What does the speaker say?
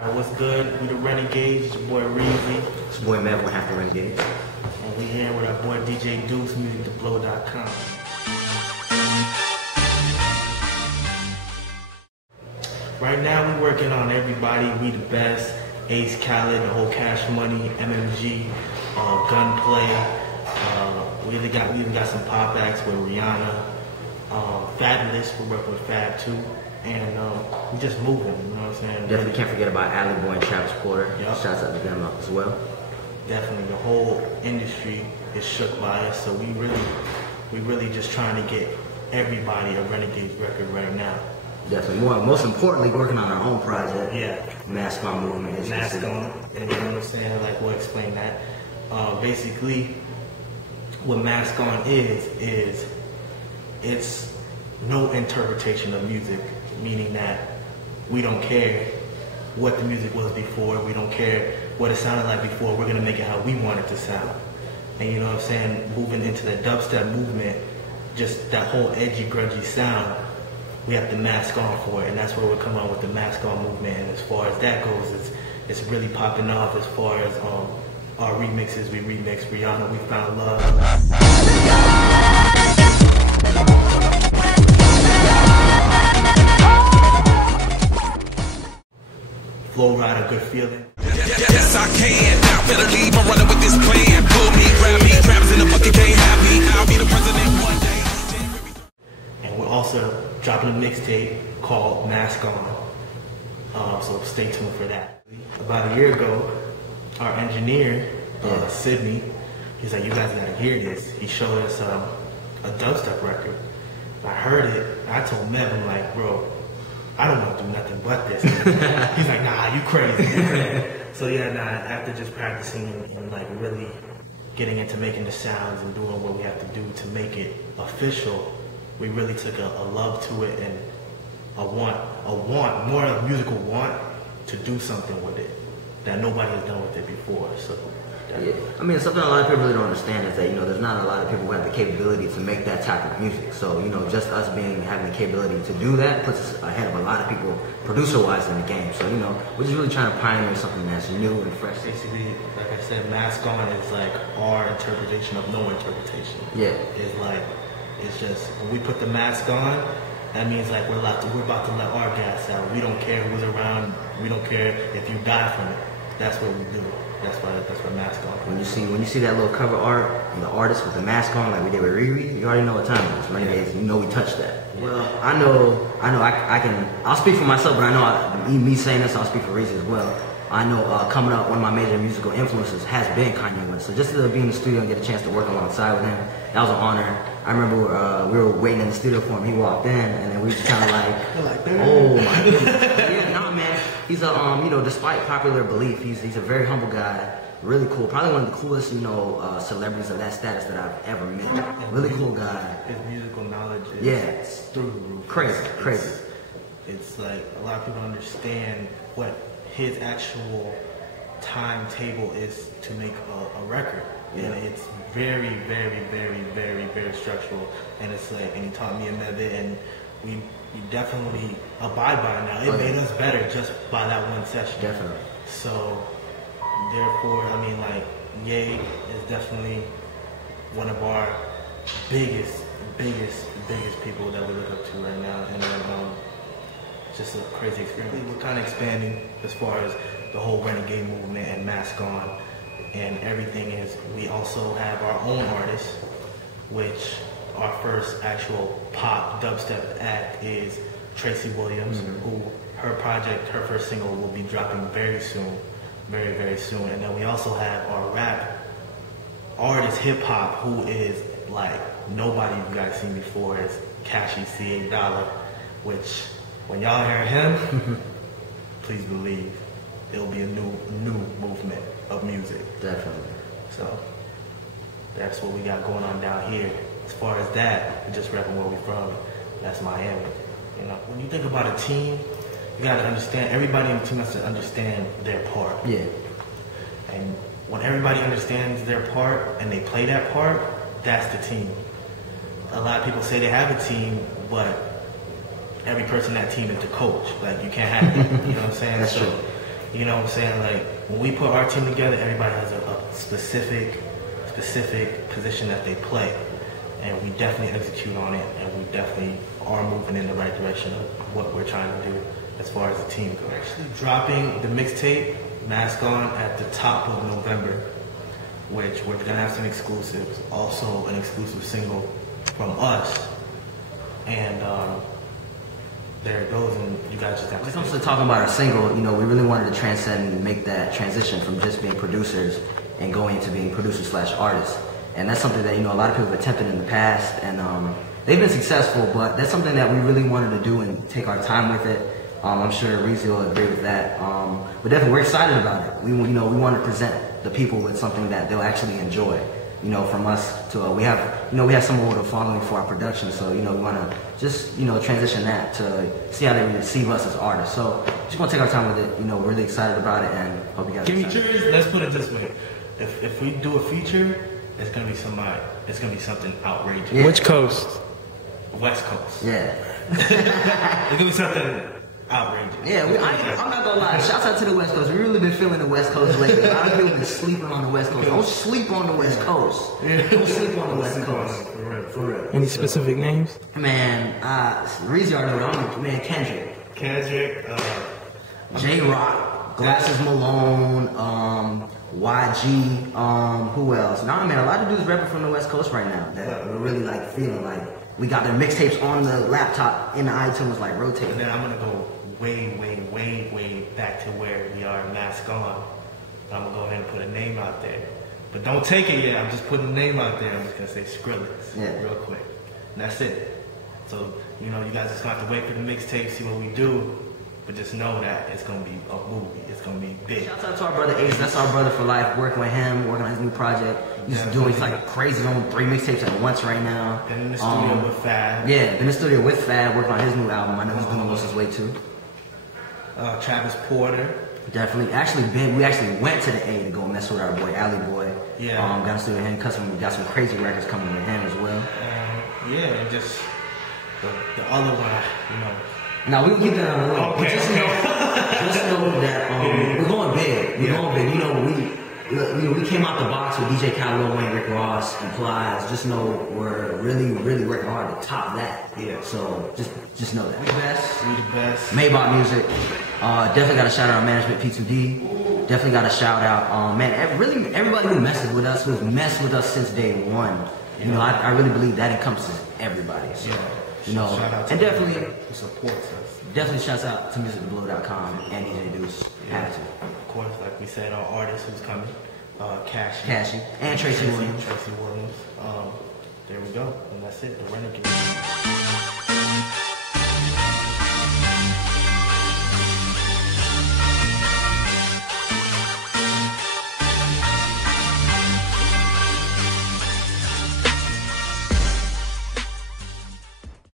Alright, what's good? We the Renegades, it's your boy Reezy. It's your boy Matt, one half the Renegades. And we here with our boy DJ Deuce, musictoblow.com. Right now we working on everybody, We the Best, Ace, Khaled, the whole Cash Money, MMG, Gunplay. We even got some pop acts with Rihanna, Fabulous, we're working with Fab too. And we just moving, you know what I'm saying? Definitely can't forget about Alley Boy and Travis Porter. Yep. Shouts out to them as well. Definitely, the whole industry is shook by us, so we really just trying to get everybody a Renegades record right now. Definitely. Most importantly, working on our own project. Yeah. Mask On movement. Mask On, and you know what I'm saying? Like, we'll explain that. Basically, what Mask On is it's no interpretation of music. Meaning that we don't care what the music was before, we don't care what it sounded like before, we're gonna make it how we want it to sound. And you know what I'm saying, moving into the dubstep movement, just that whole edgy, grungy sound, we have to mask on for it, and that's where we're coming on with the Mask On movement. And as far as that goes, it's really popping off as far as our remixes. We remixed Rihanna, We Found Love. Flow Ride, A Good Feeling. Yes, I can. Now better leave. I'm running with this plan. Pull me, grab me, crabs in the bucket can't have me. I'll be the president one day. And we're also dropping a mixtape called Mask On. So stay tuned for that. About a year ago, our engineer, Sydney, he's like, you guys gotta hear this. He showed us a dubstep record. I heard it. I told Mev, I'm like, bro, I don't want to do nothing but this. He's like, nah, you crazy. So yeah, after just practicing and like really getting into making the sounds and doing what we have to do to make it official, we really took a love to it and more of a musical want to do something with it that nobody has done with it before. So. Yeah. I mean, something a lot of people really don't understand is that, you know, there's not a lot of people who have the capability to make that type of music. So, you know, just us having the capability to do that puts us ahead of a lot of people producer-wise in the game. So, you know, we're just really trying to pioneer something that's new and fresh. Basically, like I said, Mask On is like our interpretation of no interpretation. Yeah. It's just, when we put the mask on, that means like we're about to let our gas out. We don't care who's around. We don't care if you die from it. That's what we do. That's what Mask On. When you see that little cover art, and the artist with the mask on, like we did with Riri, you already know what time it is. Renegades, you know we touched that. Yeah. Well, I'll speak for myself, but I know me saying this, I'll speak for Reezy as well. I know coming up, one of my major musical influences has been Kanye West. So just to be in the studio and get a chance to work alongside with him, that was an honor. I remember we were waiting in the studio for him. He walked in, and then we just kind of like, oh my goodness. Yeah, nah, man. He's a, you know, despite popular belief, he's a very humble guy. Really cool. Probably one of the coolest, you know, celebrities of that status that I've ever met. Really cool guy. His musical knowledge is through the roof. Crazy. It's like a lot of people don't understand what his actual timetable is to make a record. Yeah. And it's very, very, very, very, very structural. And it's like, and he taught me a method, and we definitely abide by it now. It made us better just by that one session. Definitely. So, therefore, I mean, like, Ye is definitely one of our biggest people that we look up to right now. And then, just a crazy experience. We're kind of expanding as far as the whole Renegade movement and Mask On and everything is. We also have our own artists, which our first actual pop dubstep act is Tracy Williams, who her first single will be dropping very soon, very, very soon. And then we also have our rap artist, hip hop, who is like nobody you guys seen before, is Cashy C8 Dollar, which when y'all hear him, please believe it'll be a new movement of music. Definitely. So that's what we got going on down here. As far as that, we're just repping where we're from. That's Miami. You know, when you think about a team, you gotta understand, everybody in the team has to understand their part. Yeah. And when everybody understands their part and they play that part, that's the team. A lot of people say they have a team, but every person in that team is the coach. Like, you can't have that. You know what I'm saying? That's true. you know what I'm saying? Like when we put our team together, everybody has a specific position that they play, and we definitely execute on it, and we definitely are moving in the right direction of what we're trying to do as far as the team goes. Actually dropping the mixtape Mask On at the top of November, which we're gonna have some exclusives. Also an exclusive single from us, and there it goes, and you guys just have to. When it comes to talking about our single, you know, we really wanted to transcend and make that transition from just being producers and going into being producers/artists. And that's something that, you know, a lot of people have attempted in the past, and they've been successful, but that's something that we really wanted to do and take our time with it. I'm sure Reezy will agree with that. But definitely we're excited about it. We want to present the people with something that they'll actually enjoy. You know, from us to we have someone with a following for our production, so you know we want to just transition that to see how they receive us as artists. So just want to take our time with it. You know, we're really excited about it, and hope you guys. Features. Let's put it this way: if we do a feature, it's gonna be something outrageous. Yeah. Which coast? West Coast. Yeah. It's gonna be something outrageous. Yeah, I'm not gonna lie. Shouts out to the West Coast. We really been feeling the West Coast lately. A lot of people been sleeping on the West Coast. Don't sleep on the West Coast. Don't sleep on the West Coast. For real. Any specific names? Man, Reezy already know. Man, Kendrick, J-Rock, Glasses Malone, YG, who else? Nah, man, a lot of dudes rapping from the West Coast right now that we're really like feeling like we got their mixtapes on the laptop in the iTunes like rotating. And then I'm gonna go way back to where we are Mask On. I'm gonna go ahead and put a name out there. But don't take it yet, I'm just putting a name out there. I'm just gonna say Skrillex real quick. And that's it. So, you know, you guys just gonna have to wait for the mixtape, see what we do. But just know that it's gonna be a movie. It's gonna be big. Shout out to our brother Ace. That's our brother for life. Working with him, working on his new project. He's like crazy on 3 mixtapes at once right now. Been in the studio with Fab. Yeah, been in the studio with Fab, working on his new album. I know he's doing most of his way too. Travis Porter. Definitely. We actually went to the A to go mess with our boy Alley Boy. Yeah. Got a studio with him. Got some crazy records coming with him as well. Yeah, and just the other one, you know. Now we can keep that on the low. Okay. Just know that we're going big. We're going big. You know, we came out the box with DJ Khaled, Lil Wayne, Rick Ross, and Plies. Just know we're really working hard to top that. Yeah. So just know that. We the best. Maybach Music. Definitely got to shout out our management, P2D. Definitely got to shout out, man, everybody who messes with us, who's messed with us since day one. You know, I really believe that encompasses everybody. So. You know, and definitely who supports us. Definitely shouts out to musictheblow.com and DJ Deuce. Have to. Of course, like we said, our artist who's coming, Cashy, and Tracy Williams. There we go, and that's it. The Renegades.